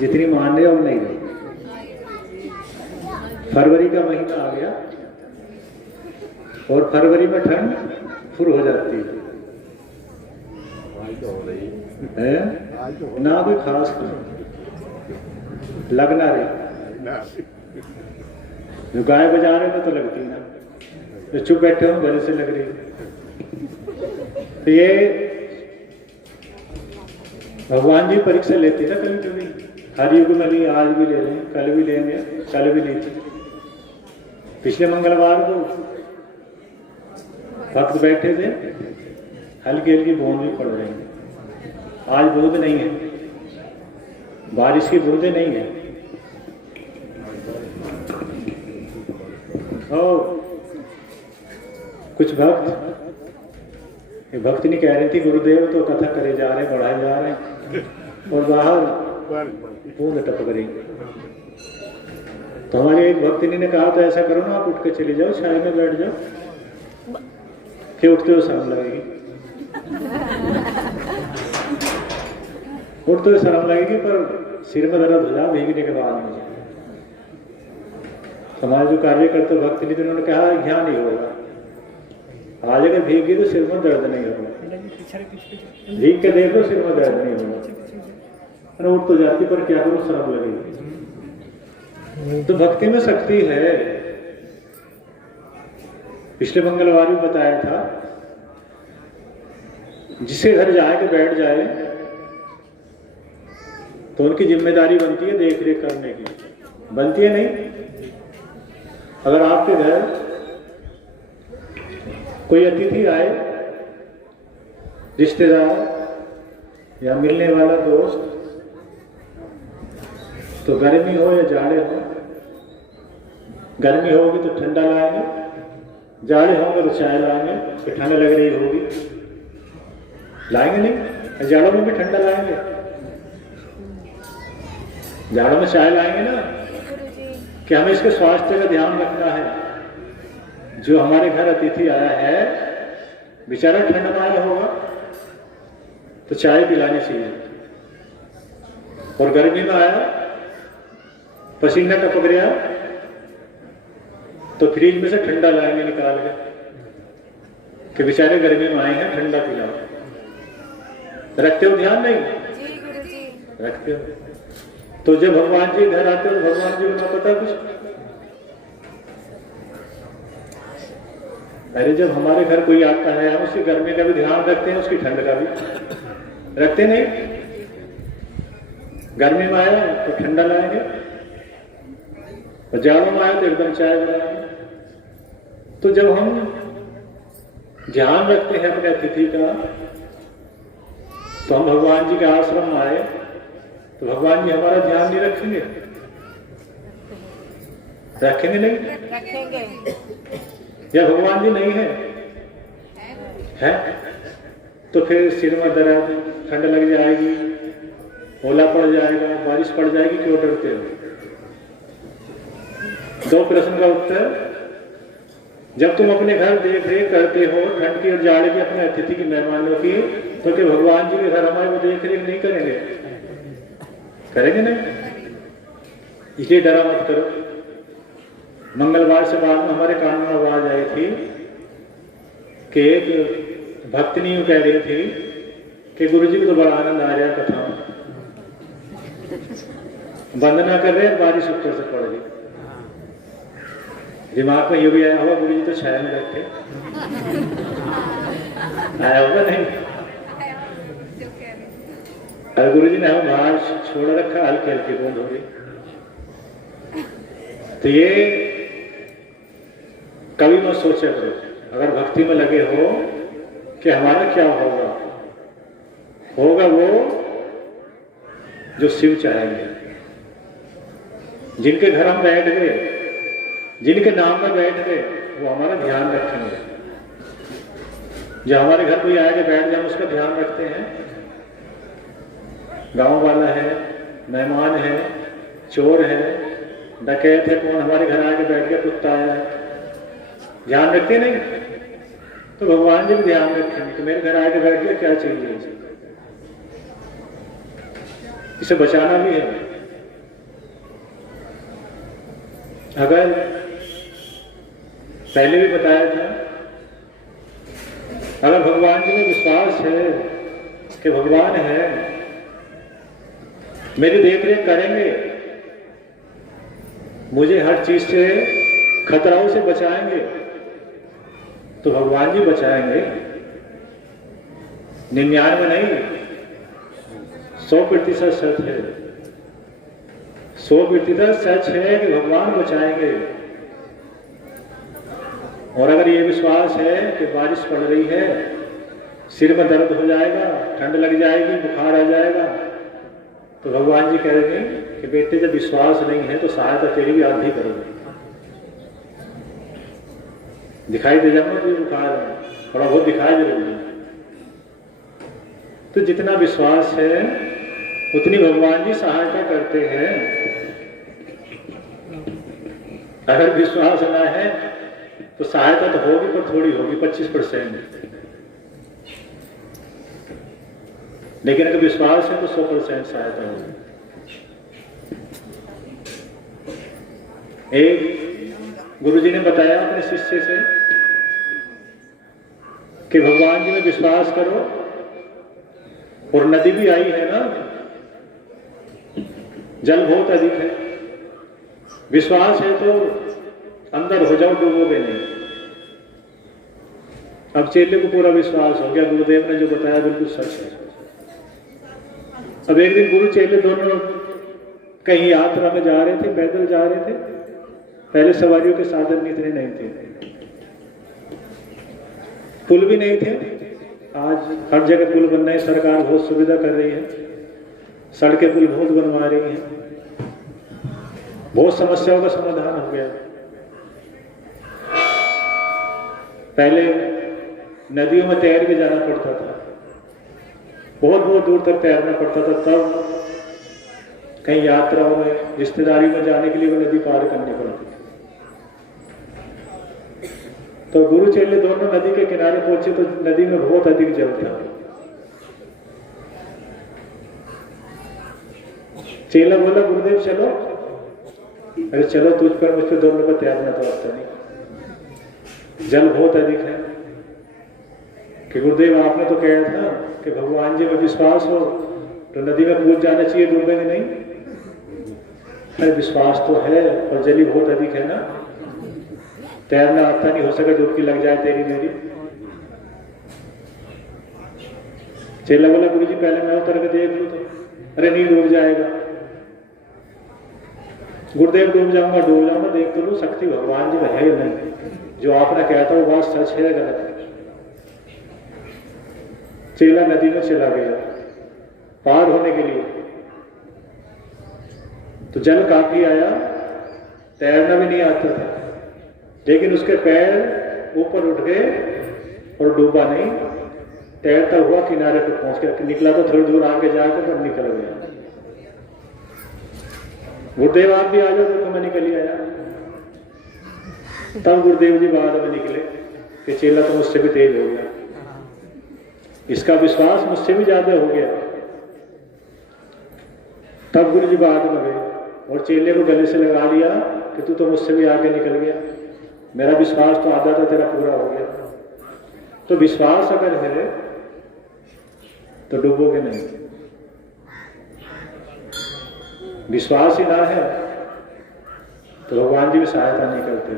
जितनी मान रहे और नहीं रहे। फरवरी का महीना आ गया और फरवरी में ठंड फुर हो जाती है ना, कोई खास लगना रही। जो गाय बजा रहे हैं तो लगती ना, जो चुप बैठे हो गले से लग रही। तो ये भगवान जी परीक्षा लेते ना कभी कभी। हर युग में ली, आज भी ले रहे हैं, कल भी लेंगे, कल भी ली थी। पिछले मंगलवार को भक्त बैठे थे, हल्की हल्की बूंद भी पड़ रही है। आज बूंद नहीं है, बारिश की बूंदें नहीं है। और कुछ भक्त नहीं कह रही थी गुरुदेव तो कथा करे जा रहे, बढ़ाए जा रहे हैं और बाहर बूंद टपक रही। तो हमारे एक भक्ति ने कहा तो ऐसा करो ना, आप उठ के चले जाओ, छाया में बैठ जाओ, फिर उठते हुए शर्म लगेगी। उठते हुए शर्म लगेगी पर सिर में दर्द हो जाए भीगने के बाद मुझे। हमारे जो कार्य करते भक्ति ने उन्होंने कहा यहाँ नहीं होगा, आज अगर भीग गई तो सिर में दर्द नहीं होगा, भीग के देखो सिर में दर्द नहीं होगा। अरे उठ तो जाती पर क्या करूं, शर्म लगेगी। तो भक्ति में शक्ति है। पिछले मंगलवार भी बताया था, जिसे घर जाए के बैठ जाए तो उनकी जिम्मेदारी बनती है देख रेख करने की, बनती है नहीं। अगर आपके घर कोई अतिथि आए, रिश्तेदार या मिलने वाला दोस्त, तो गर्मी हो या जाड़े हो, गर्मी होगी तो ठंडा लाएंगे, जाड़े होंगे तो चाय लाएंगे, तो ठंड लग रही होगी, लाएंगे नहीं। जाड़ों में भी ठंडा लाएंगे, जाड़ों में चाय लाएंगे ना, कि हमें इसके स्वास्थ्य का ध्यान रखना है। जो हमारे घर अतिथि आया है बेचारा ठंड में आया होगा तो चाय पिलानी चाहिए, और गर्मी में आया पसीना टपक गया तो फ्रिज में से ठंडा लाएंगे निकाल के, कि बेचारे गर्मी में आए हैं ठंडा पिलाओ। रखते हो ध्यान? नहीं जी गुरुजी रखते हो। तो जब भगवान जी घर आते हो भगवान जी को ना पता कुछ। अरे जब हमारे घर कोई आता है हम उसकी गर्मी का भी ध्यान रखते हैं, उसकी ठंड का भी रखते नहीं। गर्मी में आया तो ठंडा लाएंगे और जाड़ों में आया तो एकदम चाय बनाएंगे। तो जब हम ध्यान रखते हैं अपने अतिथि का, तो हम भगवान जी के आश्रम में आए तो भगवान जी हमारा ध्यान नहीं रखेंगे? रखेंगे नहीं? रखेंगे। या भगवान जी नहीं है? तो फिर सिर में दर्द, ठंड लग जाएगी, ओला पड़ जाएगा, बारिश पड़ जाएगी, क्यों डरते हो? दो प्रश्न का उत्तर, जब तुम अपने घर देख रेख करते हो ठंड की और जाड़े की, अपने अतिथि की, मेहमानों की, तो क्या भगवान जी के घर हमारे वो देख रेख नहीं करेंगे? करेंगे नहीं। इसलिए डरा मत करो। मंगलवार से बाद में हमारे कान में आवाज आई थी कि एक भक्तनी यूं कह रही थी कि गुरुजी को तो बड़ा आनंद आ रहा कथा में, वंदना कर रहे हैं, बारिश ऊपर से पड़ गई। दिमाग में ये भी आया होगा गुरुजी तो छाया में बैठे, आया होगा नहीं? और गुरुजी ने हम बाहर छोड़ रखा, हल्की हल्की बूंद हो रही। तो ये कभी मत सोचा करो, अगर भक्ति में लगे हो कि हमारा क्या होगा, होगा वो जो शिव चाहेंगे। जिनके घर हम बैठ गए, जिनके नाम में बैठ गए, वो हमारा ध्यान रखेंगे। जो हमारे घर कोई आया के बैठ जाए उसका ध्यान रखते हैं। गांव वाला है, मेहमान है, चोर है, डकैत है, कौन हमारे घर आके बैठ गया, कुत्ता आया है, ध्यान रखते नहीं? तो भगवान जी भी ध्यान रखेंगे कि मेरे घर आके बैठ गया, क्या चाहिए। इसे बचाना भी है। अगर पहले भी बताया था, अगर भगवान जी में विश्वास है कि भगवान है, मेरी देखरेख करेंगे, मुझे हर चीज से, खतराओं से बचाएंगे, तो भगवान जी बचाएंगे। 99 नहीं, 100% सच है। 100% सच है कि भगवान बचाएंगे। और अगर ये विश्वास है कि बारिश पड़ रही है, सिर में दर्द हो जाएगा, ठंड लग जाएगी, बुखार आ जाएगा, तो भगवान जी कहेंगे कि बेटे जब विश्वास नहीं है तो सहायता तेरी भी आधी करोगे। दिखाई दे जाऊंगा तुझे बुखार है, थोड़ा बहुत दिखाई जरूर दे। तो जितना विश्वास है उतनी भगवान जी सहायता करते हैं। अगर विश्वास ना है तो सहायता तो होगी पर थोड़ी होगी, 25%। लेकिन अगर विश्वास है तो 100% सहायता होगी। एक गुरुजी ने बताया अपने शिष्य से कि भगवान जी में विश्वास करो, और नदी भी आई है ना, जल बहुत अधिक है, विश्वास है तो अंदर हो जाओ, डूबोगे नहीं। अब चेले को पूरा विश्वास हो गया, गुरुदेव ने जो बताया बिल्कुल सच है। अब एक दिन गुरु चेले दोनों कहीं यात्रा में जा रहे थे, पैदल जा रहे थे। पहले सवारियों के साधन इतने नहीं थे, पुल भी नहीं थे। आज हर जगह पुल बन रहे हैं, सरकार बहुत सुविधा कर रही है, सड़कें पुल बहुत बनवा रही हैं, बहुत समस्याओं का समाधान हो गया। पहले नदियों में तैर के जाना पड़ता था, बहुत बहुत दूर तक तैरना पड़ता था, तब कहीं यात्राओं में, रिश्तेदारी में जाने के लिए वो नदी पार करनी पड़ती थी। तो गुरु चेले दोनों नदी के किनारे पहुंचे तो नदी में बहुत अधिक जल था। चेला बोला गुरुदेव चलो। अरे चलो, तुझ पर मुझ पर दोनों को तैरना तो आता नहीं, जल बहुत अधिक है। कि गुरुदेव आपने तो कहा था कि भगवान जी में विश्वास हो तो नदी में कूद जाना चाहिए, डूबेंगे नहीं। अरे विश्वास तो है और जल ही बहुत अधिक है ना, तैरना आता नहीं, हो सके डुबकी लग जाए तेरी मेरी। चेला बोला गुरुजी पहले मैं उतर के देख लूं तो। अरे नहीं, डूब जाएगा। गुरुदेव डूब जाऊंगा, देख तो लू, शक्ति भगवान जी में है या नहीं, जो आपने कहा था वो बात सच है या गलत है। चेला नदी में चला गया पार होने के लिए, तो जल काफी आया, तैरना भी नहीं आता था, लेकिन उसके पैर ऊपर उठ गए और डूबा नहीं, तैरता हुआ किनारे पर पहुंच गया। निकला तो थोड़ी दूर आगे जाकर तब निकल गया। गुरुदेव आप भी आ जाओ, देखो मैं निकल ही आया। तब गुरुदेव जी बाद में निकले कि चेला तो मुझसे भी तेज हो गया, इसका विश्वास मुझसे भी ज्यादा हो गया। तब गुरु जी बाद में गए और चेले को गले से लगा लिया कि तू तो मुझसे भी आगे निकल गया, मेरा विश्वास तो आधा था, तेरा पूरा हो गया। तो विश्वास अगर है तो डूबोगे नहीं, विश्वास ही ना है तो भगवान जी भी सहायता नहीं करते।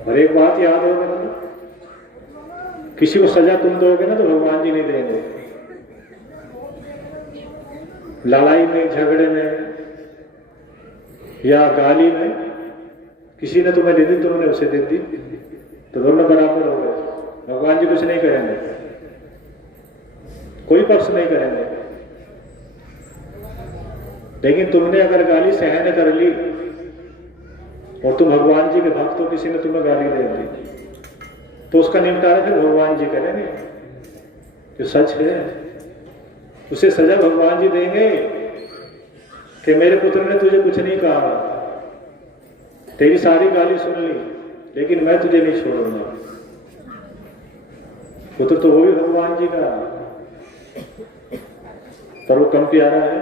और एक बात याद होगा ना, किसी को सजा तुम दोगे ना तो भगवान जी नहीं देंगे। लड़ाई में, झगड़े में या गाली में किसी ने तुम्हें दे दी, तुमने उसे दे दी, तो दोनों बराबर हो गए। भगवान जी कुछ नहीं करेंगे, कोई पक्ष नहीं करेंगे। लेकिन तुमने अगर गाली सहन कर ली और तुम भगवान जी के भक्त हो, किसी ने तुम्हें गाली दे दी, तो उसका निपटारा फिर भगवान जी करेंगे, जो सच है। उसे सजा भगवान जी देंगे कि मेरे पुत्र ने तुझे कुछ नहीं कहा, तेरी सारी गाली सुन ली, लेकिन मैं तुझे नहीं छोड़ूंगा। पुत्र तो वो भी भगवान जी का। पर वो कम प्यारा है।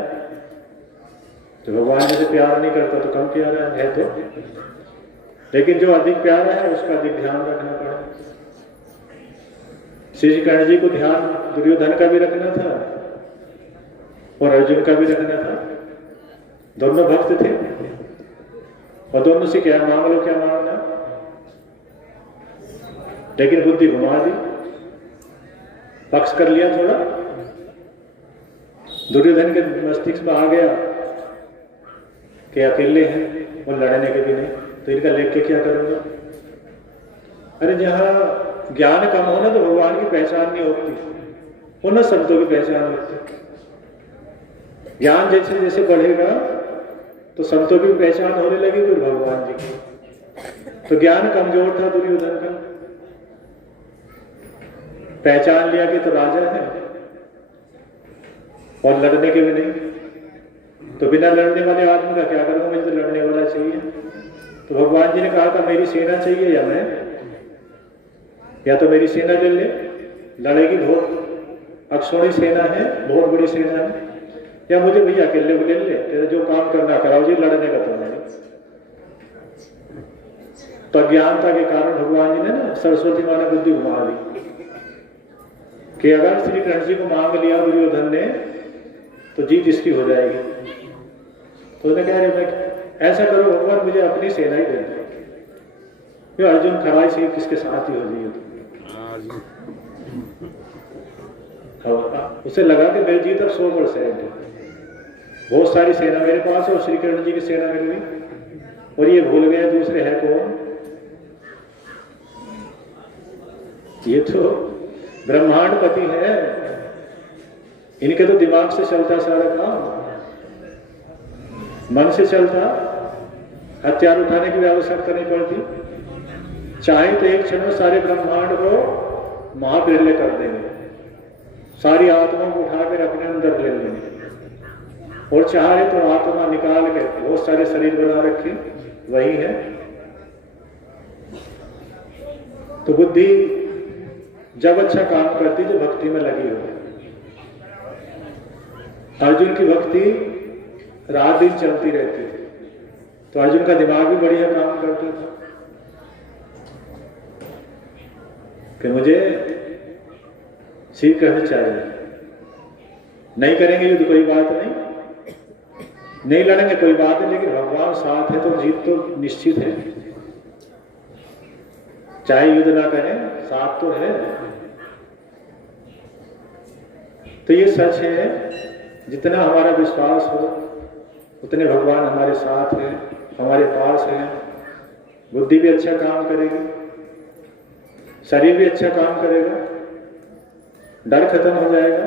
तो भगवान जी से प्यार नहीं करता तो कम प्यारा है तो, लेकिन जो अधिक प्यारा है उसका अधिक ध्यान रखना पड़ा। श्री कर्ण जी को ध्यान दुर्योधन का भी रखना था और अर्जुन का भी रखना था। दोनों भक्त थे और दोनों से क्या मांग लो क्या मांगना, लेकिन बुद्धि घुमा दी, पक्ष कर लिया थोड़ा। दुर्योधन के मस्तिष्क में आ गया कि अकेले हैं और लड़ने के भी नहीं, तो इनका लेके क्या करूंगा। अरे जहां ज्ञान कम हो ना तो भगवान की पहचान नहीं होती, उन शब्दों की पहचान होती। ज्ञान जैसे जैसे बढ़ेगा तो संतों की पहचान होने लगी फिर भगवान जी की। तो ज्ञान कमजोर था दुर्योधन का, पहचान लिया कि तो राजा है और लड़ने के भी नहीं, तो बिना लड़ने वाले आदमी का क्या करूंगा, मुझे तो लड़ने वाला चाहिए। तो भगवान जी ने कहा था मेरी सेना चाहिए या मैं, या तो मेरी सेना ले ले, लड़ेगी बहुत अक्षौणी सेना है, बहुत बड़ी सेना है, या मुझे भैया अकेले को ले ले, तेरा जो काम करना कराओ जी, लड़ने का तो नहीं। तो अज्ञानता के कारण भगवान जी ने ना सरस्वती माँ ने बुद्धि घुमा दी कि अगर श्री कृष्ण जी को मांग लिया दुर्योधन ने तो जीत इसकी हो जाएगी। तो उन्हें कह रहे मैं ऐसा करो भगवान मुझे अपनी सेना ही दे दो, अर्जुन खड़ा से किसके साथ ही हो जाइए। उसे लगा कि मेरी जीत अब 100% है, बहुत सारी सेना मेरे पास है और श्री कृष्ण जी की सेना मिल गई, और ये भूल गए दूसरे है कौन, ये तो ब्रह्मांडपति है, इनके तो दिमाग से चलता सारा काम, मन से चलता, हथियार उठाने की भी आवश्यकता नहीं पड़ती। चाहे तो एक क्षण में सारे ब्रह्मांड को महाबिरले कर देंगे, सारी आत्माओं को उठाकर अपने अंदर ले लेंगे, और चाहे तो आत्मा निकाल के बहुत सारे शरीर बना रखे, वही है। तो बुद्धि जब अच्छा काम करती जो भक्ति में लगी हो। अर्जुन की भक्ति रात दिन चलती रहती थी, तो अर्जुन का दिमाग भी बढ़िया काम करता था कि मुझे श्री कृष्ण चाहिए। नहीं करेंगे युद्ध कोई बात नहीं, नहीं लड़ेंगे कोई बात नहीं, लेकिन भगवान साथ है तो जीत तो निश्चित है, चाहे युद्ध ना करें साथ तो है। तो ये सच है, जितना हमारा विश्वास हो उतने भगवान हमारे साथ हैं, हमारे पास हैं। बुद्धि भी अच्छा काम करेगी, शरीर भी अच्छा काम करेगा, डर खत्म हो जाएगा।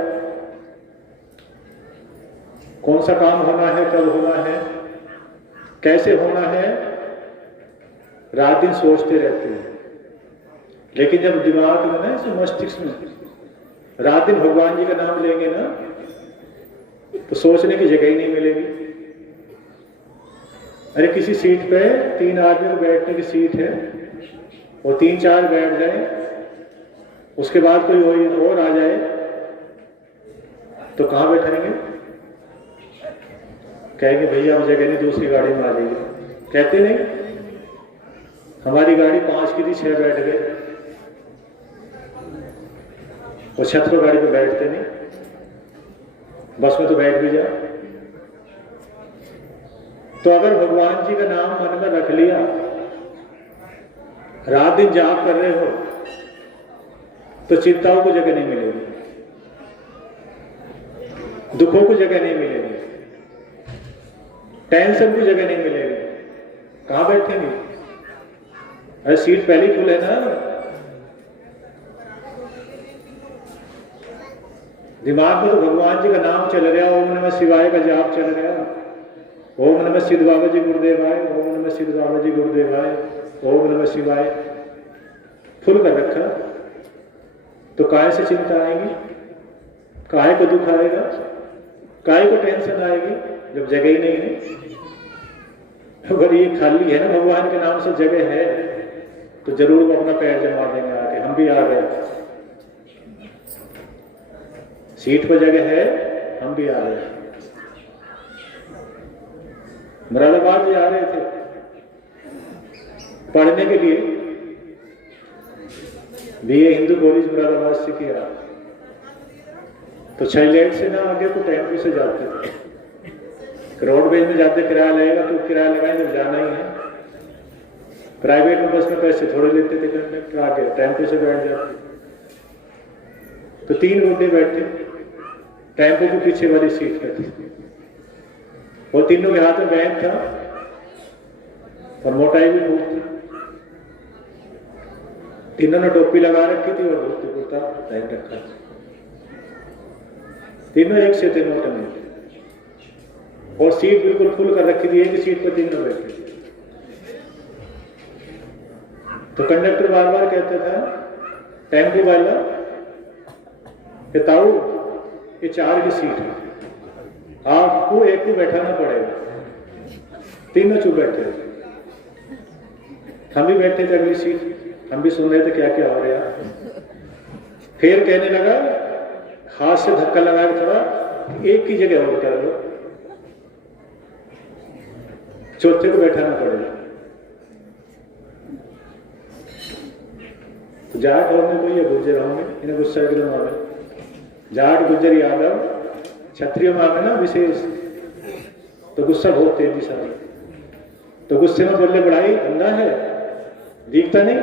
कौन सा काम होना है, कब होना है, कैसे होना है, रात दिन सोचते रहते हैं। लेकिन जब दिमाग में ना, इस मस्तिष्क में रात दिन भगवान जी का नाम लेंगे ना, तो सोचने की जगह ही नहीं मिलेगी। अरे किसी सीट पे 3 आदमी को बैठने की सीट है और 3-4 बैठ जाए, उसके बाद कोई और आ जाए तो कहां बैठेंगे? कहेंगे भैया अब जगह नहीं, दूसरी गाड़ी में आ जाइए। कहते नहीं, हमारी गाड़ी 5 की थी, 6 बैठ गए, और छत्र गाड़ी पे बैठते नहीं, बस में तो बैठ भी जाए। तो अगर भगवान जी का नाम मन में रख लिया, रात दिन जाप कर रहे हो, तो चिंताओं को जगह नहीं मिलेगी, दुखों को जगह नहीं मिलेगी, टेंशन को जगह नहीं मिलेगी। कहां बैठेंगे? अरे सीट पहले ही फुल है ना। दिमाग में तो भगवान जी का नाम चल रहा, ओम नमः शिवाय का जाप चल रहा, ओम नमः सिद्ध बाबा जी गुरुदेवाय, ओम नमः सिद्ध बाबा जी गुरुदेवाय, ओम नमः शिवाय फुल कर रखा। तो काहे से चिंता आएगी, काहे को दुख आएगा, काहे को टेंशन आएगी, जब जगह ही नहीं है। अगर ये खाली है ना, भगवान के नाम से जगह है, तो जरूर वो अपना पैर जमा देंगे आके, हम भी आ गए। सीट पर जगह है हम भी आ रहे हैं। मुरादाबाद जा रहे थे पढ़ने के लिए, बीए हिंदू कॉलेज मुरादाबाद से किया, तो 6 लेट से ना आगे को टेम्पो से जाते थे। रोडवेज में जाते किराया लगेगा तो किराया लगाए तो जाना ही है। प्राइवेट में बस में पैसे थोड़े लेते थे कंडक्टर, आगे टेम्पो से बैठ जाते। तो 3 बूढ़े बैठे टेम्पो को पीछे वाली सीट पर थी, और तीनों के हाथ में बैग था और मोटाई भी खूब थी। तीनों ने टोपी लगा रखी थी और धोती कुर्ता पहन रखा था। तीनों एक से थे, मोटे में, और सीट बिल्कुल फुल कर रखी थी, एक ही सीट पर तीनों बैठे थे। तो कंडक्टर बार बार कहता था टेम्पो वाला कि ताऊ ये 4 की सीट है, आपको एक को बैठाना पड़ेगा। तीनों चुप बैठे थे। हम भी बैठे थे अगली सीट, हम भी सुन रहे थे क्या क्या हो रहा है। फिर कहने लगा, हाथ से धक्का लगा के थोड़ा, एक की जगह और कर लो, चौथे को बैठाना पड़ेगा। तो जाट होंगे कोई या गुर्जर होंगे, इन्हें गुस्सा मारे। जाट गुर्जर यादव क्षत्रिय मांगे ना विशेष, तो गुस्सा बहुत तेजी से। तो गुस्से में बोले, बढ़ाई अंधा है, दिखता नहीं?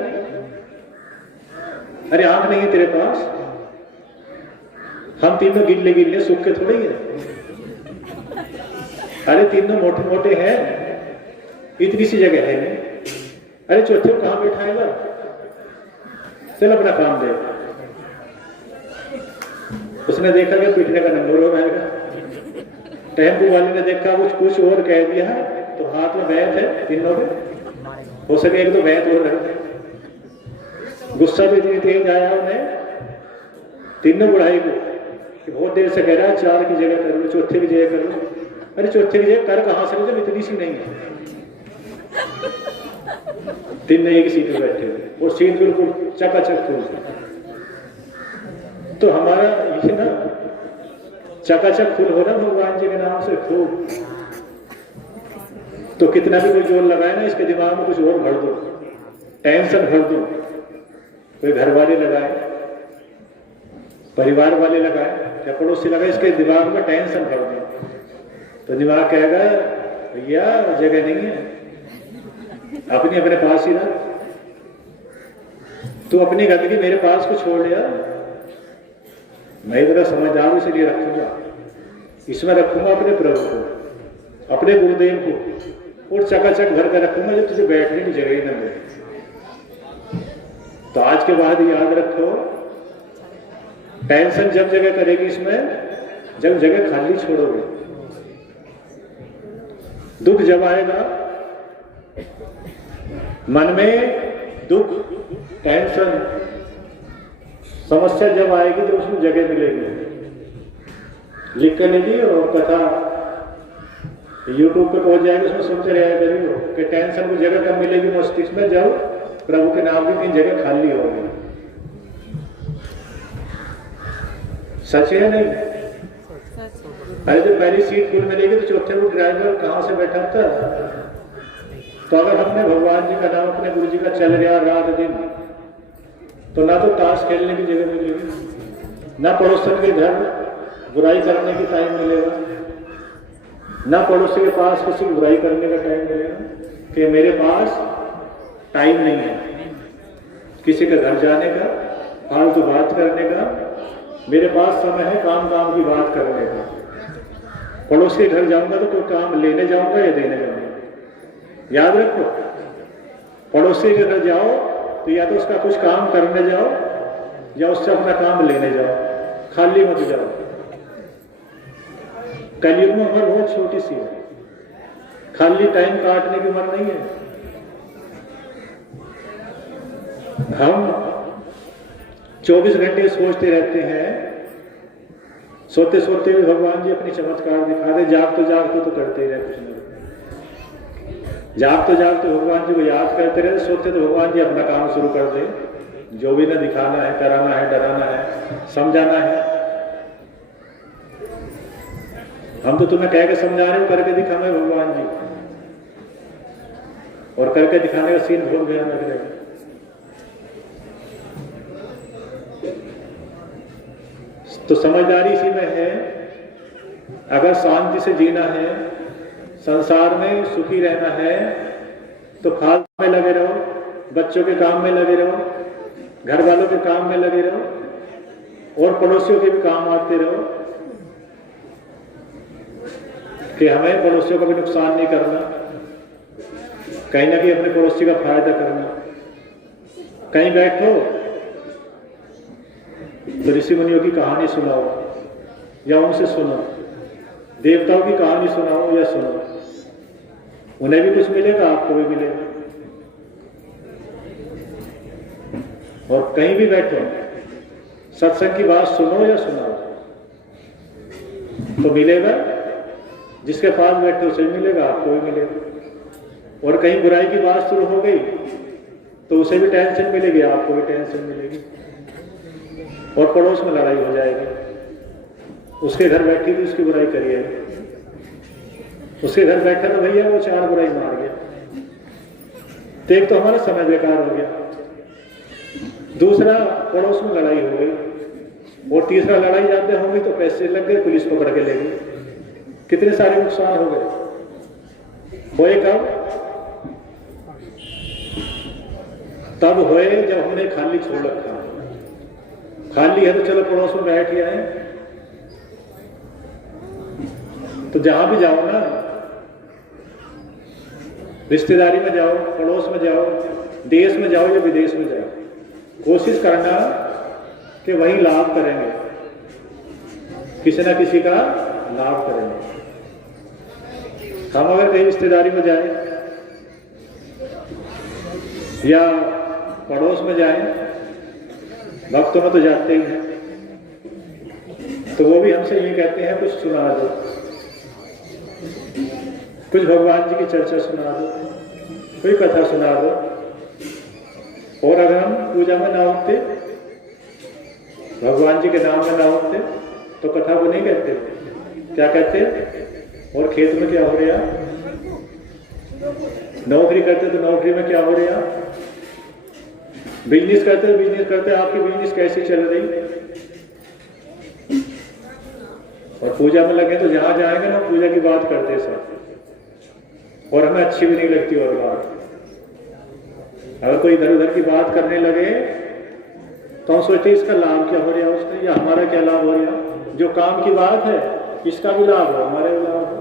अरे आंख नहीं है तेरे पास? हम तीनों गिल्ले गिल्ले सूखे थोड़े ही है। अरे तीनों मोटे मोटे हैं, इतनी सी जगह है नहीं। अरे चौथे को कहां बैठाएगा? चल अपना काम दे। उसने देखा कि पीटने का नंबर हो जाएगा। टेम्पो वाले ने देखा कुछ और कह दिया, तो हाथ में बैत है तीनों में, हो सके एक तो बैत और रख दे। गुस्सा भी इतनी तेज आया उन्हें तीनों बुढ़ाई को कि बहुत देर से कह रहा है 4 की जगह कर लो, चौथे की जगह कर लो। अरे चौथे की जगह कर कहां से, जब इतनी सी नहीं है। तीनों एक सीट में बैठे हुए और सीट बिल्कुल चकाचक फुल थी। तो हमारा ये ना चकाचक फुल हो ना भगवान जी के नाम से खूब, तो कितना भी कोई जोर लगाए ना, इसके दिमाग में कुछ और भर दो, टेंशन भर दो। कोई घर वाले लगाए, परिवार वाले लगाए या पड़ोसी लगाए, इसके दिमाग में टेंशन भर दो, तो दिमाग कहेगा भैया जगह नहीं है, अपनी अपने पास ही रह। तू अपनी गंदगी मेरे पास को छोड़ लिया, मैं तेरा समझदार इसलिए रखूंगा, इसमें रखूंगा अपने प्रभु को, अपने गुरुदेव को, और चकाचक भर कर रखूंगा जो तुझे बैठने की जगह ही न मिले। तो आज के बाद याद रखो, टेंशन जब जगह करेगी इसमें, जब जगह खाली छोड़ोगे। दुख जब आएगा मन में, दुख टेंशन समस्या जब आएगी तो उसमें जगह मिलेगी। लिख कर लीजिए और कथा YouTube पे पहुंच जाएगी, उसमें सुनते रहा करिए कि टेंशन को जगह कब मिलेगी मस्तिष्क में, जब प्रभु के नाम की 3 जगह खाली होगी। सच है नहीं? अरे जब पहली सीट फुल मिलेगी तो चौथे को ड्राइवर कहां से बैठा था? तो अगर हमने भगवान जी का नाम अपने गुरु जी का चल रहा रात दिन, तो ना तो ताश खेलने की जगह मिलेगी, ना पड़ोसन के घर बुराई करने की टाइम मिलेगा, ना पड़ोसी के पास किसी की बुराई करने का टाइम मिलेगा कि मेरे पास टाइम नहीं है किसी के घर जाने का, फालतू बात करने का। मेरे पास समय है काम काम की बात करने का। पड़ोसी के घर जाऊंगा तो कोई काम लेने जाऊंगा या देने जाऊंगा। याद रखो, पड़ोसी के घर जाओ तो या तो उसका कुछ काम करने जाओ या उससे अपना काम लेने जाओ, खाली मत जाओ। कलयुग में उम्र बहुत छोटी सी है, खाली टाइम काटने की उम्र नहीं है। हम 24 घंटे सोचते रहते हैं, सोते सोते भी भगवान जी अपनी चमत्कार दिखा दे। जागते तो करते ही रहे कुछ नहीं, जागते भगवान जी को याद करते रहे, सोते तो भगवान जी अपना काम शुरू कर दे, जो भी ना दिखाना है, कराना है, डराना है, समझाना है। हम तो तुम्हें कह के समझा रहे हो, करके दिखाना है भगवान जी, और करके दिखाने का सीन भूल गया लग रहा है। तो समझदारी इसी में है, अगर शांति से जीना है, संसार में सुखी रहना है, तो फालतू में लगे रहो, बच्चों के काम में लगे रहो, घर वालों के काम में लगे रहो, और पड़ोसियों के भी काम आते रहो, कि हमें पड़ोसियों का भी नुकसान नहीं करना, कहीं ना कहीं अपने पड़ोसी का फायदा करना। कहीं बैठो तो ऋषि मुनियों की कहानी सुनाओ या उनसे सुनो, देवताओं की कहानी सुनाओ या सुनो, उन्हें भी कुछ मिलेगा, आपको भी मिलेगा। और कहीं भी बैठो, सत्संग की बात सुनो या सुनाओ, तो मिलेगा, जिसके पास बैठो उसे मिलेगा, आपको भी मिलेगा। और कहीं बुराई की बात शुरू हो गई तो उसे भी टेंशन मिलेगी, आपको भी टेंशन मिलेगी, और पड़ोस में लड़ाई हो जाएगी। उसके घर बैठी थी, उसकी बुराई करिए, उसके घर बैठा तो भैया वो 4 बुराई मार गया, तो एक तो हमारा समय बेकार हो गया, दूसरा पड़ोस में लड़ाई हो गई, और तीसरा लड़ाई जाते होंगी तो पैसे लग गए, पुलिस पकड़ के ले गई, कितने सारे नुकसान हो गए। होए कब? तब होए जब हमने खाली छोड़ रखा। खाली है तो चलो पड़ोस में बैठ गए, तो जहां भी जाओ ना, रिश्तेदारी में जाओ, पड़ोस में जाओ, देश में जाओ या विदेश में जाओ, कोशिश करना कि वही लाभ करेंगे, किसी ना किसी का लाभ करेंगे। हम अगर कहीं रिश्तेदारी में जाए या पड़ोस में जाए, भक्तों में तो जाते ही हैं, तो वो भी हमसे ये कहते हैं कुछ सुना दो, कुछ भगवान जी की चर्चा सुना दो, कोई कथा सुना दो। और अगर हम पूजा में ना उठते, भगवान जी के नाम में ना उठते, तो कथा को नहीं कहते, क्या कहते? और खेत में क्या हो रहा, नौकरी करते तो नौकरी में क्या हो रहा, बिजनेस करते तो बिजनेस करते आपकी बिजनेस कैसी चल रही। और पूजा में लगे तो जहां जाएंगे ना पूजा की बात करते सब, और हमें अच्छी भी नहीं लगती। और बात अगर कोई इधर उधर की बात करने लगे तो हम सोचते इसका लाभ क्या हो रहा है उससे, या हमारा क्या लाभ हो रहा। जो काम की बात है इसका भी लाभ हो, हमारे भी लाभ हो।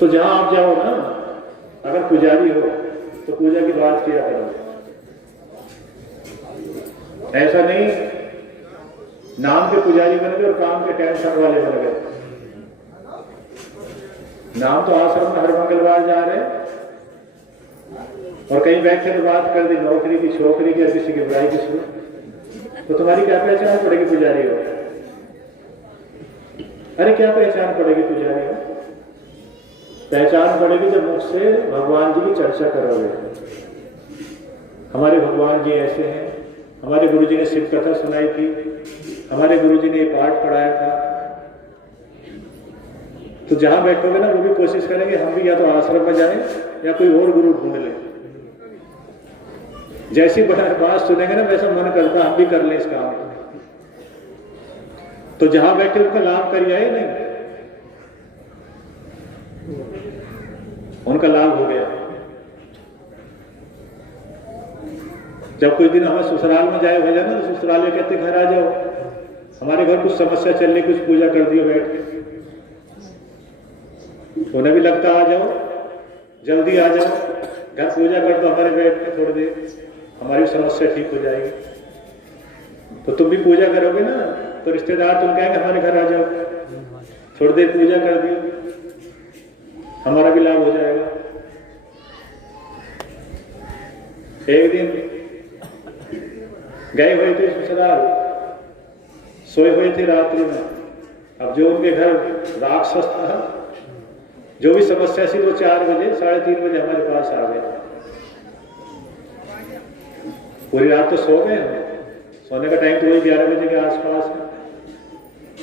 तो जहां आप जाओ ना, अगर पुजारी हो तो पूजा की बात किया करो, ऐसा नहीं नाम के पुजारी बन गए और काम के टेंशन वाले बन गए। नाम तो आश्रम में हर मंगलवार जा रहे और कहीं बैठे तो बात कर दी नौकरी की, छोकरी की, किसी की बुराई की शुरू, तो तुम्हारी क्या पहचान पड़ेगी पुजारी हो? अरे क्या पहचान पड़ेगी पुजारी हो? पहचान पड़ेगी जब मुख से भगवान जी की चर्चा करोगे। हमारे भगवान जी ऐसे हैं, हमारे गुरु जी ने शिव कथा सुनाई थी, हमारे गुरु जी ने पाठ पढ़ाया था। तो जहां बैठोगे ना वो भी कोशिश करेंगे हम भी या तो आश्रम में जाएं या कोई और गुरु ढूंढ लें। जैसी बात सुनेंगे ना वैसा मन करता हम भी कर लें इस काम। तो जहां बैठे उनका लाभ करिए नहीं, उनका लाभ हो गया। जब कुछ दिन हमें ससुराल में जाए भेजा ना तो ससुराल में कहते घर आ जाओ, हमारे घर कुछ समस्या चल रही, कुछ पूजा कर दियो बैठ के। उन्हें भी लगता आ जाओ, जल्दी आ जाओ, घर पूजा कर दो हमारे बैठ के थोड़ी देर, हमारी समस्या ठीक हो जाएगी। तो तुम भी पूजा करोगे ना तो रिश्तेदार तुम कहेंगे हमारे घर आ जाओ, थोड़ी देर पूजा कर दियो, हमारा भी लाभ हो जाएगा। एक दिन गए हुए थे ससुराल, सोए हुए थे रात्रि में। अब जो उनके घर राक्षस था, जो भी समस्या थी वो 4 बजे 3:30 बजे हमारे पास आ गए। पूरी रात तो सो गए, सोने का टाइम तो वही 11 बजे के आसपास है।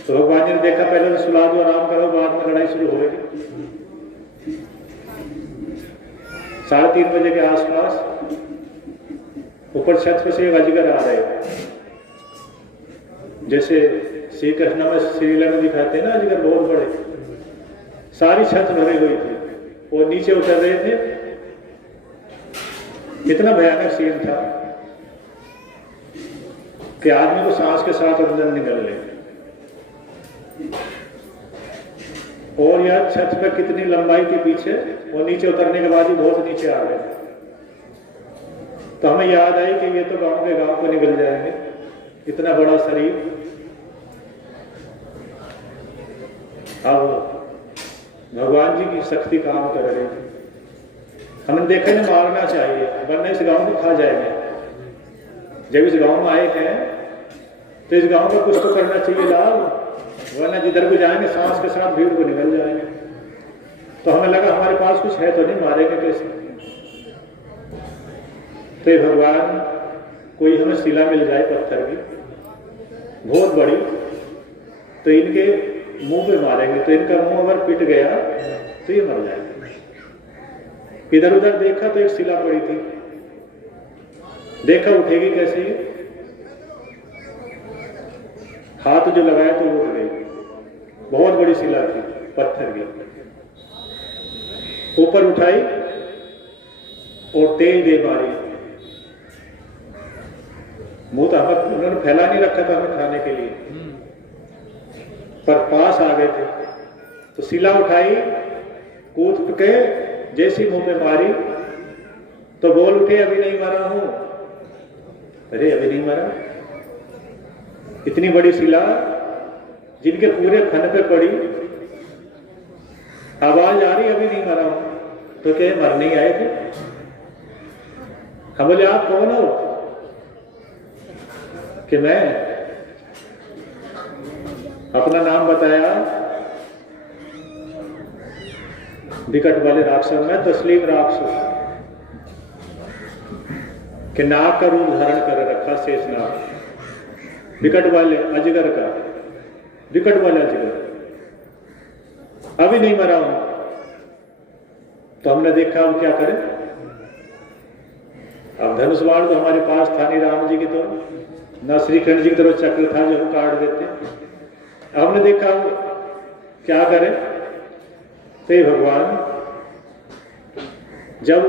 तो भगवान जी ने देखा पहले तो सुला दो, आराम करो, बाद में लड़ाई शुरू होगी। 3:30 बजे के आसपास ऊपर छत पे से एक अजगर आ रहे, जैसे श्री कृष्ण में श्रीलीला में दिखाते हैं ना अजगर बहुत बड़े, सारी छत भरी हुई थी, वो नीचे उतर रहे थे। इतना भयानक सीन था कि आदमी को सांस के साथ अंदर निकल ले। और यार छत पर कितनी लंबाई थी पीछे, और नीचे उतरने के बाद ही बहुत नीचे आ गए। तो हमें याद आई कि ये तो गांव के गांव को निकल जाएंगे, इतना बड़ा शरीर। अब भगवान जी की शक्ति काम कर रही थी। हमने देखा है मारना चाहिए, वरना इस गांव को खा जाएंगे। जब इस गांव में आए हैं तो इस गांव में कुछ तो करना चाहिए लाभ, वरना जिधर भी जाएंगे सांस के साथ भीड़ को निकल जाएंगे। तो हमें लगा हमारे पास कुछ है तो नहीं, मारेंगे कैसे। तो भगवान कोई हमें शिला मिल जाए पत्थर की बहुत बड़ी, तो इनके मुंह पे मारेंगे, तो इनका मुंह अगर पिट गया तो ये मर जाएंगे। इधर उधर देखा तो एक शिला पड़ी थी, देखा उठेगी कैसे, हाथ जो लगाया तो वो उठ गई। बहुत बड़ी शिला थी पत्थर की, ऊपर उठाई और तेज दे मारी। मुंह तो हमें उन्होंने फैला नहीं रखा था हमें खाने के लिए, पर पास आ गए थे तो शिला उठाई, कूद के जैसी मुंह पे मारी तो बोल उठे अभी नहीं मरा हूं। अरे अभी नहीं मरा, इतनी बड़ी शिला जिनके पूरे फन पे पड़ी, आवाज आ रही अभी नहीं मरा हूं। तो क्या मरने ही आए थे? हम बोले आप कौन हो? कि मैं, अपना नाम बताया, विकट वाले राक्षस में तस्लीम राक्षस के नाग का रूप धारण कर रखा, शेषनाग, विकट वाले अजगर का, विकट वाले अजगर, अभी नहीं मरा हूं। तो हमने देखा अब क्या करें। अब धनुष बाण तो हमारे पास था नहीं राम जी की, तो न श्री कृष्ण जी की तरफ चक्र था जो हम काट देते। अब हमने देखा क्या करें। तो भगवान जब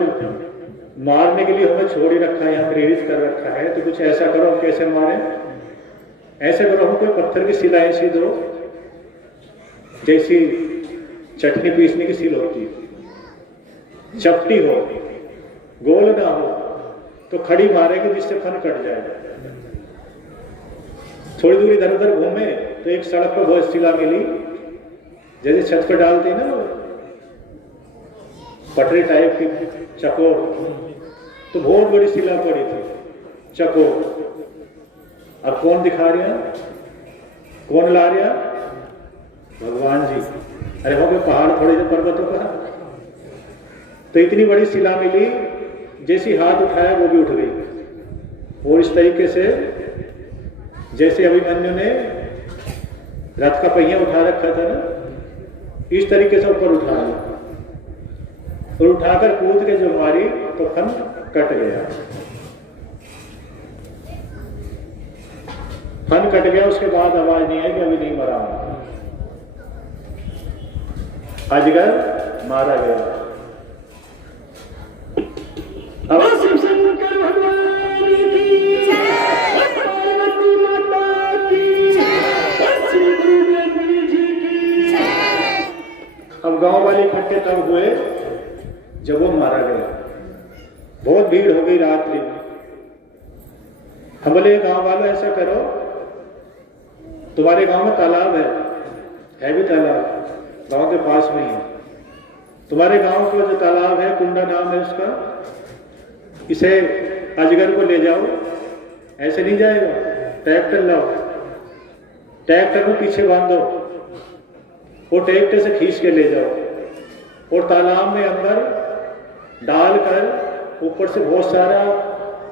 मारने के लिए हमें छोड़ ही रखा है, यहाँ प्रेरित कर रखा है, तो कुछ ऐसा करो। हम कैसे मारे? ऐसे करो, हम कोई पत्थर की सिला ऐसी दो जैसी चटनी पीसने की सिल होती है, चपटी हो, गोल ना हो, तो खड़ी मारेगी जिससे फन कट जाएगा। थोड़ी दूर इधर उधर घूमे तो एक सड़क पर बहुत सिला मिली, जैसे छत पर डालते हैं ना पटरी टाइप की चकोर, तो बहुत बड़ी शिला पड़ी थी चकोर। अब कौन दिखा रहा, कौन ला रहा? भगवान जी। अरे हो गए पहाड़ थोड़े से पर्वतों का, तो इतनी बड़ी शिला मिली, जैसी हाथ उठाया वो भी उठ गई। और इस तरीके से जैसे अभिमन्यु ने रथ का पहिया उठा रखा था ना, इस तरीके से ऊपर उठा लिया और उठाकर कूद के जो मारी तो फन कट गया। फन कट गया, उसके बाद आवाज नहीं आई कि अभी नहीं मरा। अजगर मारा गया। अब शंकर भगवान की जय, पार्वती माता की जय, श्री गुरु गोविंद जी की जय। अब गांव वाले इकट्ठे तब हुए जब वो मारा गया। बहुत भीड़ हो गई रात्रि में। हम बोले गांव वालों ऐसा करो, तुम्हारे गांव में तालाब है भी तालाब, गांव के पास में ही है। तुम्हारे गांव का जो तालाब है, कुंडा नाम है उसका, इसे अजगर को ले जाओ। ऐसे नहीं जाएगा, ट्रैक्टर लाओ, ट्रैक्टर को पीछे बांधो, वो ट्रैक्टर से खींच के ले जाओ और तालाब में अंदर डालकर ऊपर से बहुत सारा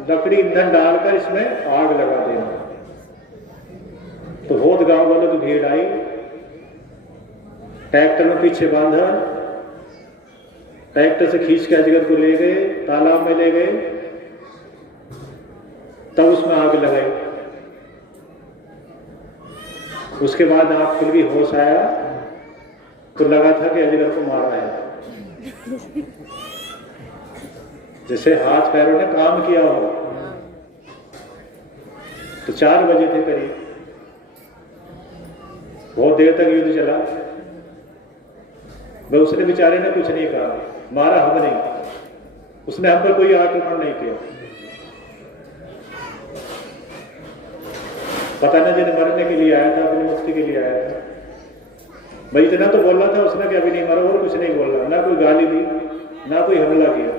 लकड़ी ईंधन डालकर इसमें आग लगा देना। तो बहुत गांव वालों की भीड़ आई। ट्रैक्टर में पीछे बांधा, ट्रैक्टर से खींच के अजगर को ले गए, तालाब में ले गए, तब उसमें आग लगाई। उसके बाद आग खुल गई, होश आया तो लगा था कि अजगर को मारा है, जैसे हाथ पैरों ने काम किया हो। तो 4 बजे थे करीब, बहुत देर तक युद्ध चला। वह उसने बेचारे ने कुछ नहीं कहा, मारा हम नहीं, उसने हम पर कोई आक्रमण नहीं किया। पता न जिन्हें मरने के लिए आया था, अपनी मुक्ति के लिए आया था। भाई इतना तो बोल रहा था उसने कि अभी नहीं मरा, और कुछ नहीं बोल रहा, ना कोई गाली दी, ना कोई हमला किया।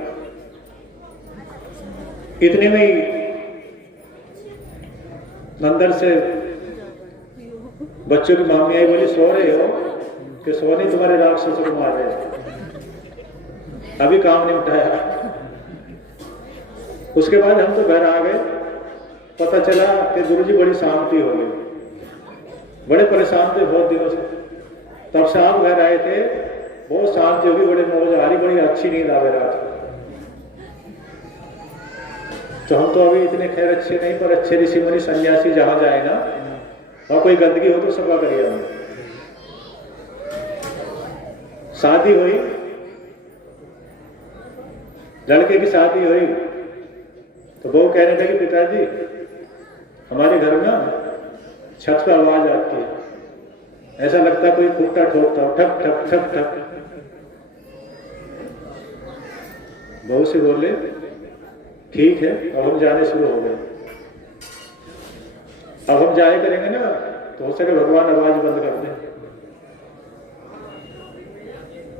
इतने में ही अंदर से बच्चों की मामी आई, बोली सो रहे हो कि सो नहीं, तुम्हारे राक्षस को मार रहे, अभी काम नहीं उठाया। उसके बाद हम तो घर आ गए, पता चला कि गुरुजी बड़ी शांति हो गई, बड़े परेशान थे बहुत दिनों से। तब शाम घर आए थे, बहुत शांति होगी, बड़े मौज आ रही, बड़ी अच्छी नींद आ रहा था। तो हम तो अभी इतने खैर अच्छे नहीं, पर अच्छे ऋषि मुनि सन्यासी जहां जाए ना, और कोई गंदगी हो तो सफा करिए। हमें शादी हुई, लड़के की शादी हुई, तो वो कहने लगे पिताजी हमारे घर में छत पर आवाज आती है, ऐसा लगता कोई फुट्टा ठोकता हो, ठक ठक ठक ठक। बहू से बोले ठीक है, अब हम जाने शुरू हो गए। अब हम जाए करेंगे ना, तो हो सके भगवान आवाज बंद कर दें।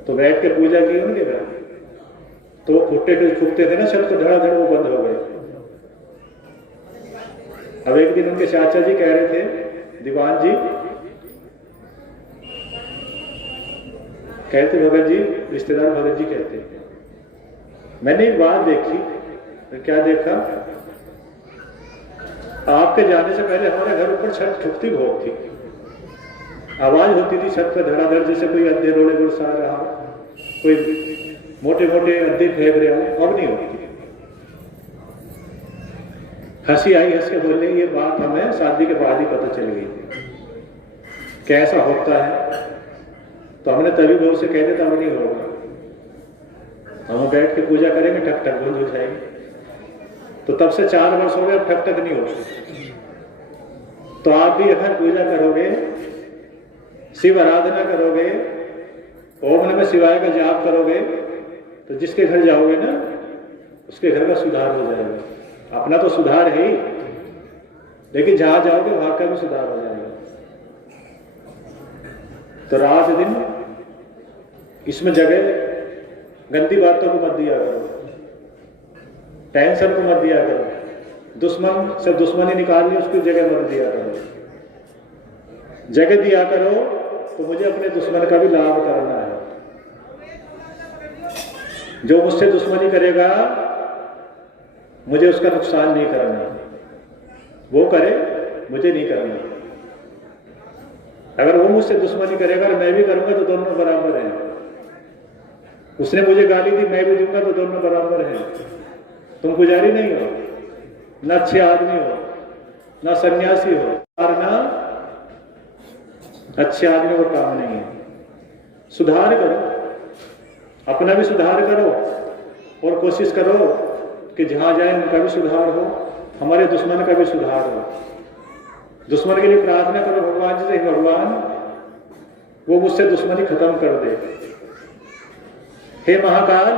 तो बैठ के पूजा की उनके घर, तो वो फुट्टे फूकते थे ना छत को, धड़ाधड़ वो बंद हो गए। अब एक दिन उनके चाचा जी कह रहे थे, दीवान जी कहते, भगत जी, रिश्तेदार भगत जी कहते, मैंने एक बात देखी। तो क्या देखा? आपके जाने से पहले हमारे घर ऊपर छत ठुकती बहुत थी, आवाज होती थी छत पर धड़ाधड़, जैसे कोई अद्धे रोड़े गुड़सा रहा, कोई मोटे मोटे अद्धे फेंक रहे हो। अब नहीं होती। हंसी आई, हंस के बोले ये बात हमें शादी के बाद ही पता चल गई कैसा होता है। तो हमने तभी बहू से कह दिया, अब नहीं होगा, हम बैठ के पूजा करेंगे, ठक ठक बंद हो जाएगी। तो तब से 4 वर्ष हो गए, अब ठक ठक नहीं होती। तो आप भी अगर पूजा करोगे, शिव आराधना करोगे, ओम नमः शिवाय का जाप करोगे, तो जिसके घर जाओगे ना, उसके घर का सुधार हो जाएगा। अपना तो सुधार है ही, लेकिन जहां जाओगे वहां का भी सुधार हो जाएगा। तो रात दिन इसमें जगह गंदी बातों को मत दिया करो, टेंशन को मत दिया करो, दुश्मन से दुश्मनी निकालनी उसकी जगह मत दिया करो। जगह दिया करो तो मुझे अपने दुश्मन का भी लाभ करना है। जो मुझसे दुश्मनी करेगा मुझे उसका नुकसान नहीं करना, वो करे मुझे नहीं करना। अगर वो मुझसे दुश्मनी करेगा और मैं भी करूंगा तो दोनों बराबर हैं। उसने मुझे गाली दी, मैं भी दूंगा तो दोनों बराबर हैं। तुम पुजारी नहीं हो, ना अच्छे आदमी हो, ना सन्यासी हो, और ना अच्छे आदमी को काम नहीं है। सुधार करो, अपना भी सुधार करो और कोशिश करो कि जहां जाए उनका भी सुधार हो, हमारे दुश्मन का भी सुधार हो। दुश्मन के लिए प्रार्थना करो भगवान जी से, भगवान वो मुझसे दुश्मनी खत्म कर दे। हे महाकाल,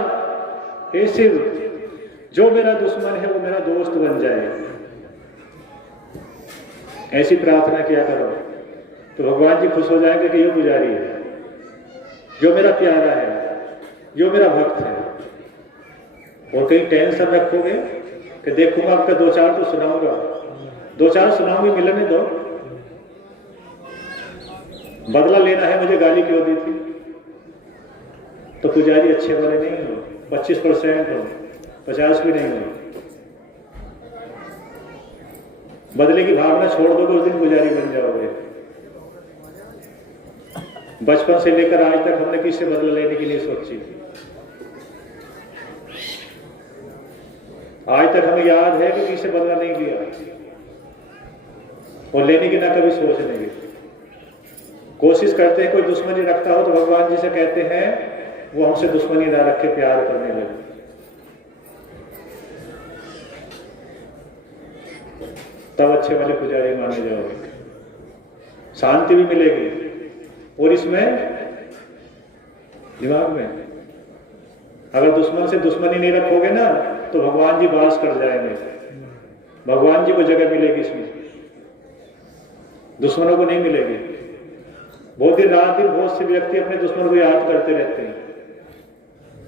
हे शिव, जो मेरा दुश्मन है वो मेरा दोस्त बन जाए। ऐसी प्रार्थना किया करो तो भगवान जी खुश हो जाएंगे कि ये पुजारी है, जो मेरा प्यारा है, जो मेरा भक्त है। और कहीं टेंशन रखोगे कि देखूंगा आपका 2-4 तो सुनाऊंगा, 2-4 सुनाऊंगी, मिलने दो, बदला लेना है, मुझे गाली क्यों दी थी, तो पुजारी अच्छे वाले नहीं हो। 25% हो, 50 भी नहीं हो। बदले की भावना छोड़ दोगे, उस दिन पुजारी बन जाओगे। बचपन से लेकर आज तक हमने किससे बदला लेने की नहीं सोची। आज तक हमें याद है कि किससे बदला नहीं लिया और लेने की ना कभी सोचने की कोशिश करते हैं। कोई दुश्मनी रखता हो तो भगवान जी से कहते हैं वो हमसे दुश्मनी ना रखे, प्यार करने लगे। तब अच्छे वाले पुजारी माने जाओगे, शांति भी मिलेगी। और इसमें दिमाग में अगर दुश्मन से दुश्मनी नहीं रखोगे ना तो भगवान जी बास कर जाएंगे, भगवान जी को जगह मिलेगी इसमें, दुश्मनों को नहीं मिलेगी। बहुत दिन रात दिन बहुत से व्यक्ति अपने दुश्मन को याद करते रहते हैं।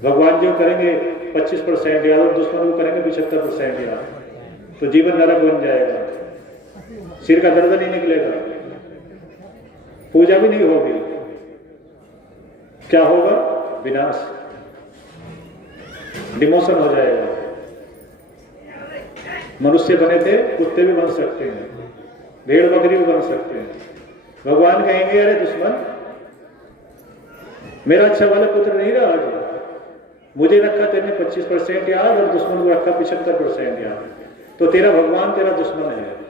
भगवान जी को करेंगे 25% याद और दुश्मन को करेंगे 75% याद, तो जीवन नरक बन जाएगा, सिर का दर्द नहीं निकलेगा, पूजा भी नहीं होगी। क्या होगा? विनाश, डिमोशन हो जाएगा। मनुष्य बने थे, कुत्ते भी बन सकते हैं, भेड़ बकरी भी बन सकते हैं। भगवान कहेंगे अरे दुश्मन, मेरा अच्छा वाला पुत्र नहीं रहा, आज मुझे रखा तेने 25% याद और दुश्मन को रखा 75% याद, तो तेरा भगवान तेरा दुश्मन है।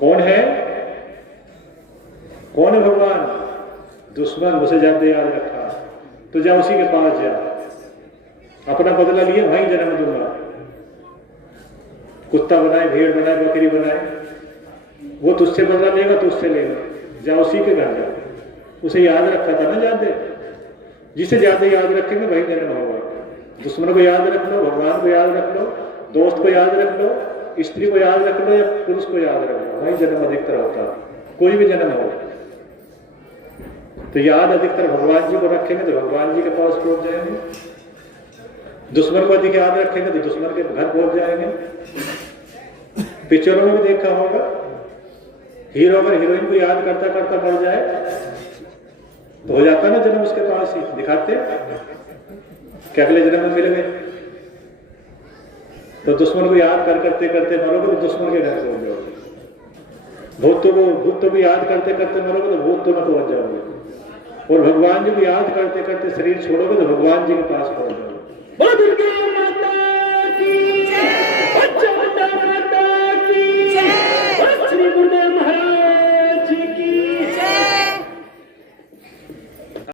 कौन है? कौन है भगवान? दुश्मन। उसे ज्यादा याद रखा तो जा उसी के पास जा, अपना बदला लिए वहीं जन्म दूंगा। कुत्ता बनाए, भेड़ बनाए, बकरी बनाए, वो तुझसे बदला लेगा तो उससे लेगा, जा उसी के घर जा। उसे याद रखा था ना ज्यादा, जिसे ज्यादा याद रखेंगे वही जन्म होगा। दुश्मन को याद रख लो, भगवान को याद रख लो, दोस्त को याद रख लो, स्त्री को याद रख लो या पुरुष को याद रख लो, वही जन्म अधिकतर होता है। कोई भी जन्म हो तो याद अधिकतर भगवान जी को रखेंगे तो भगवान जी के पास पहुंच जाएंगे, दुश्मन को अधिक याद रखेंगे तो दुश्मन के घर पहुंच जाएंगे। पिक्चरों में भी देखा होगा, हीरो अगर हीरोइन को याद करता करता मर जाए तो हो जाता ना जन्म उसके पास ही, दिखाते क्या अगले जन्म में मिल गए। तो दुश्मन को याद करते करते मरोगे तो दुश्मन के घर पहुंच जाओगे, भूतों को याद करते करते मरोगे तो भूतों में पहुंच जाओगे, और भगवान जी को याद करते करते शरीर छोड़ोगे तो भगवान जी के पास पहुंच जाओगे।